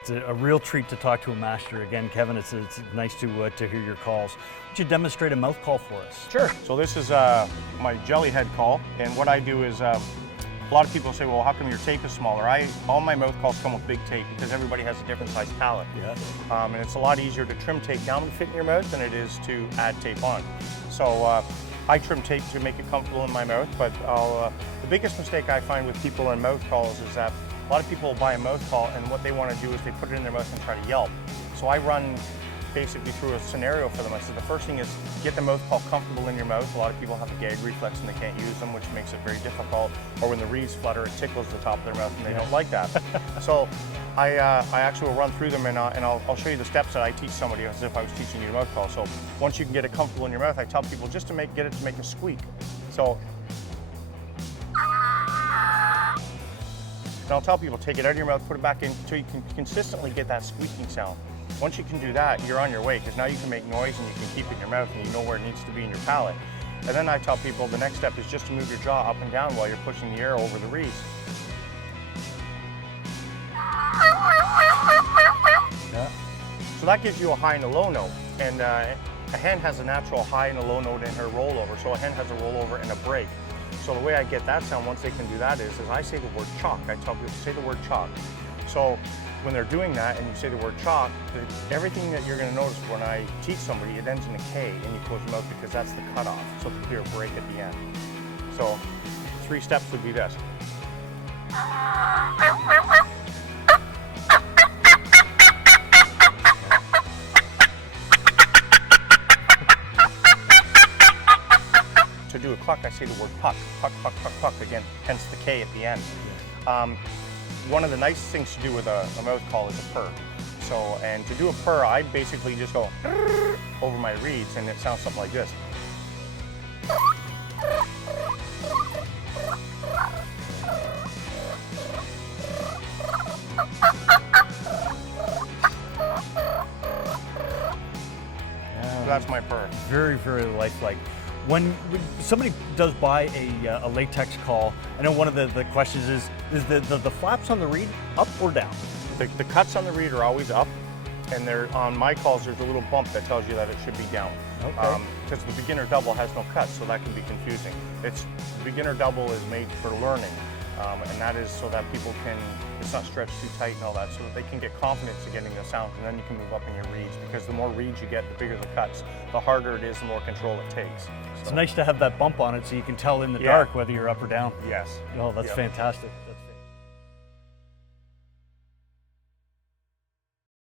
It's a real treat to talk to a master. Again, Kevin, it's nice to hear your calls. Would you demonstrate a mouth call for us? Sure. So this is my jelly head call, and what I do is a lot of people say, well, how come your tape is smaller? All my mouth calls come with big tape because everybody has a different size palate. Yeah. And it's a lot easier to trim tape down to fit in your mouth than it is to add tape on. So I trim tape to make it comfortable in my mouth, but the biggest mistake I find with people in mouth calls is that a lot of people buy a mouth call and what they want to do is they put it in their mouth and try to yelp. So I run basically through a scenario for them. I said the first thing is get the mouth call comfortable in your mouth. A lot of people have a gag reflex and they can't use them, which makes it very difficult. Or when the reeds flutter, it tickles the top of their mouth and they don't like that. So I actually will run through them and I'll show you the steps that I teach somebody as if I was teaching you a mouth call. So once you can get it comfortable in your mouth, I tell people just to get it to make a squeak. So and I'll tell people take it out of your mouth, put it back in until you can consistently get that squeaking sound. Once you can do that, you're on your way because now you can make noise and you can keep it in your mouth and you know where it needs to be in your palate. And then I tell people the next step is just to move your jaw up and down while you're pushing the air over the reeds. Yeah. So that gives you a high and a low note. And a hen has a natural high and a low note in her rollover. So a hen has a rollover and a break. So the way I get that sound, once they can do that is I say the word chalk. I tell people to say the word chalk. So when they're doing that and you say the word chalk, everything that you're going to notice when I teach somebody, it ends in a K and you close your mouth because that's the cutoff. So to clear a break at the end. So 3 steps would be this. To do a cluck, I say the word puck, puck, puck, puck, puck, again, hence the K at the end. One of the nicest things to do with a mouth call is a purr. So, and to do a purr, I basically just go over my reeds and it sounds something like this. So that's my purr. Very, very lifelike. When somebody does buy a latex call, I know one of the questions is the flaps on the reed up or down? The cuts on the reed are always up, and on my calls there's a little bump that tells you that it should be down. Okay. Because the beginner double has no cuts, so that can be confusing. The beginner double is made for learning, and that is so that people it's not stretched too tight and all that, so that they can get confidence in getting the sound, and then you can move up in your reeds, because the more reeds you get, the bigger the cuts. The harder it is, the more control it takes. So. It's nice to have that bump on it so you can tell in the dark whether you're up or down. Yes. Oh, that's fantastic. That's